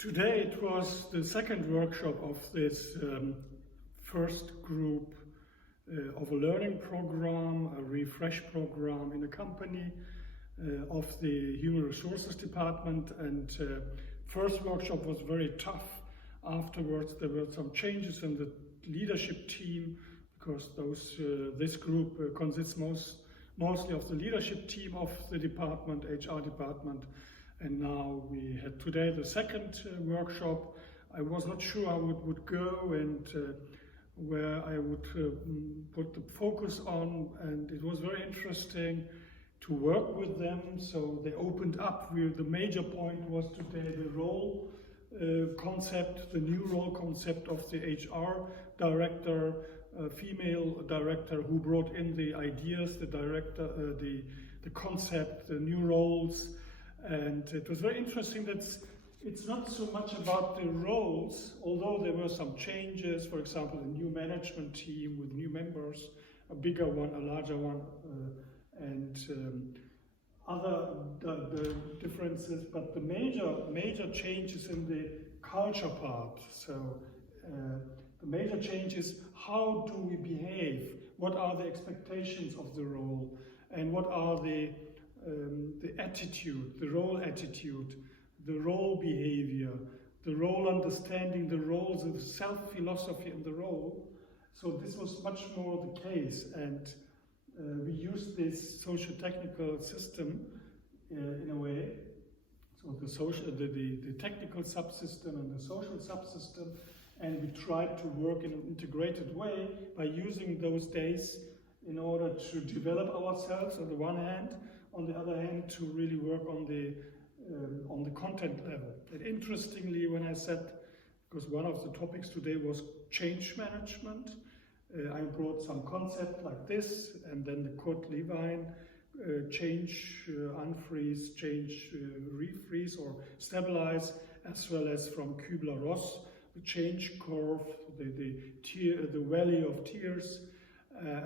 Today it was the second workshop of this first group of a learning program, a refresh program in a company of the Human Resources Department. And first workshop was very tough. Afterwards there were some changes in the leadership team, because this group consists mostly of the leadership team of the department, HR department. And now we had today the second workshop. I was not sure how it would go and where I would put the focus on, and it was very interesting to work with them. So they opened up. The major point was today the role concept, the new role concept of the HR director, female director who brought in the ideas, the director, the concept, the new roles. And it was very interesting that it's not so much about the roles, although there were some changes. For example, a new management team with new members, a bigger one, a larger one, and other the differences. But the major changes in the culture part. So the major change is, how do we behave? What are the expectations of the role? And what are the attitude, the role attitude, the role behavior, the role understanding, the roles, and the self-philosophy in the role. So this was much more the case, and we used this social-technical system in a way. So the technical subsystem and the social subsystem, and we tried to work in an integrated way by using those days in order to develop ourselves on the one hand, on the other hand, to really work on the content level. And interestingly, when I said, because one of the topics today was change management, I brought some concept like this, and then the Kurt Lewin, change, unfreeze, change, refreeze or stabilize, as well as from Kübler-Ross, the change curve, the valley of tears,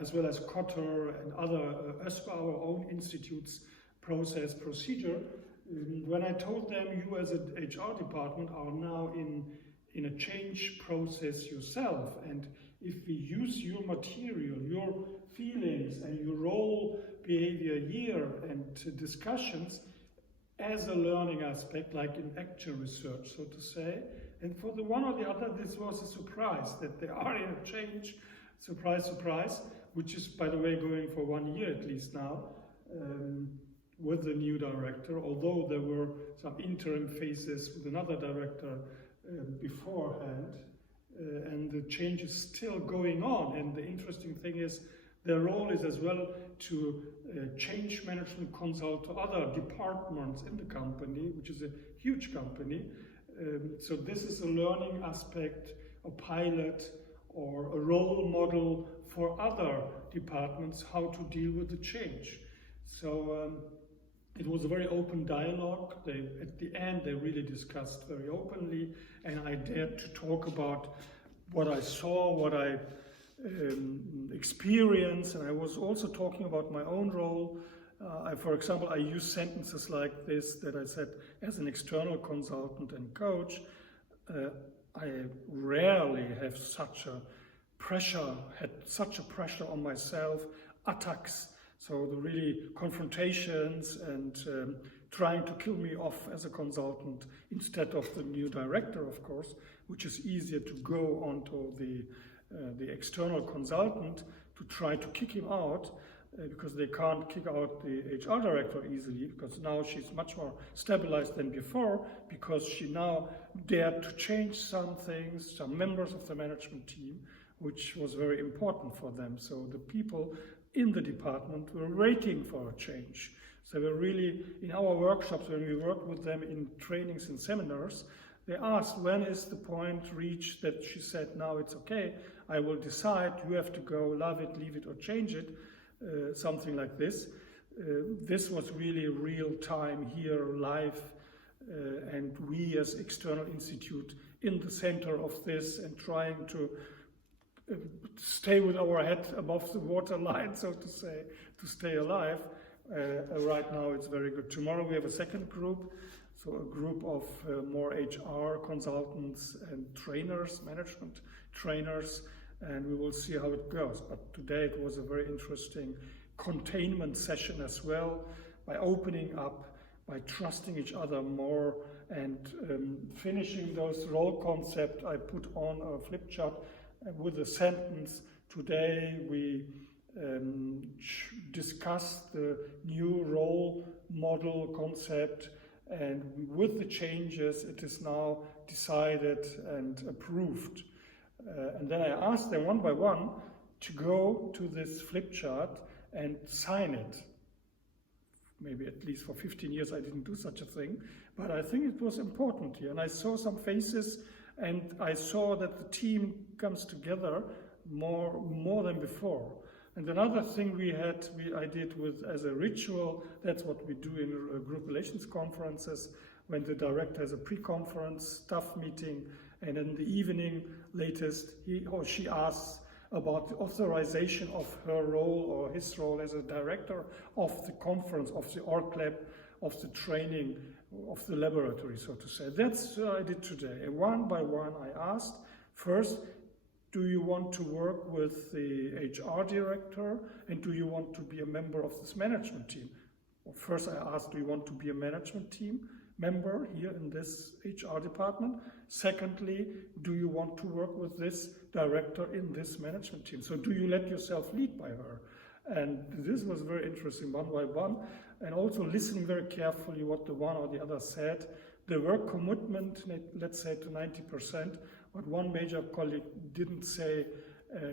as well as Kotter and other, as for our own institute's process procedure. When I told them, you as an HR department are now in a change process yourself, and if we use your material, your feelings and your role behavior here and discussions as a learning aspect, like in actual research, so to say, and for the one or the other, this was a surprise that they are in a change. Surprise, surprise, which is, by the way, going for 1 year at least now, with the new director, although there were some interim phases with another director beforehand, and the change is still going on. And the interesting thing is, their role is as well to change management consult to other departments in the company, which is a huge company. So this is a learning aspect, a pilot, or a role model for other departments, how to deal with the change. So it was a very open dialogue. At the end, they really discussed very openly, and I dared to talk about what I saw, what I experienced, and I was also talking about my own role. For example, I used sentences like this, that I said, as an external consultant and coach, I rarely have had such a pressure on myself, attacks, so the really confrontations and trying to kill me off as a consultant instead of the new director, of course, which is easier to go onto the external consultant to try to kick him out, because they can't kick out the HR director easily, because now she's much more stabilized than before, because she now dared to change some things, some members of the management team, which was very important for them. So the people in the department were waiting for a change. So they were really, in our workshops, when we worked with them in trainings and seminars, they asked, when is the point reached that she said, now it's okay, I will decide, you have to go, love it, leave it, or change it. Something like this. This was really real time here, live, and we as external institute in the center of this and trying to stay with our head above the waterline, so to say, to stay alive. Right now it's very good. Tomorrow we have a second group, so a group of more HR consultants and trainers, management trainers, and we will see how it goes. But today it was a very interesting containment session as well, by opening up, by trusting each other more, and finishing those role concept. I put on a flip chart with a sentence: today we discussed the new role model concept, and with the changes it is now decided and approved. And then I asked them one by one to go to this flip chart and sign it. Maybe at least for 15 years I didn't do such a thing, but I think it was important here. And I saw some faces, and I saw that the team comes together more than before. And another thing I did as a ritual, that's what we do in group relations conferences, when the director has a pre-conference staff meeting, and in the evening latest he or she asks about the authorization of her role or his role as a director of the conference, of the org lab, of the training, of the laboratory, so to say. That's what I did today. And one by one I asked, first, do you want to work with the HR director, and do you want to be a member of this management team? Well, first I asked, do you want to be a management team member here in this HR department? Secondly, do you want to work with this director in this management team? So do you let yourself lead by her? And this was very interesting, one by one, and also listening very carefully what the one or the other said. There were commitment, let's say, to 90%, but one major colleague didn't say,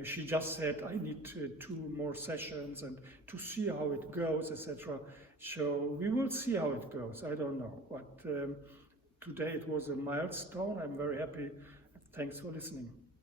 she just said, I need 2 more sessions and to see how it goes, etc. So we will see how it goes. I don't know. But today it was a milestone. I'm very happy. Thanks for listening.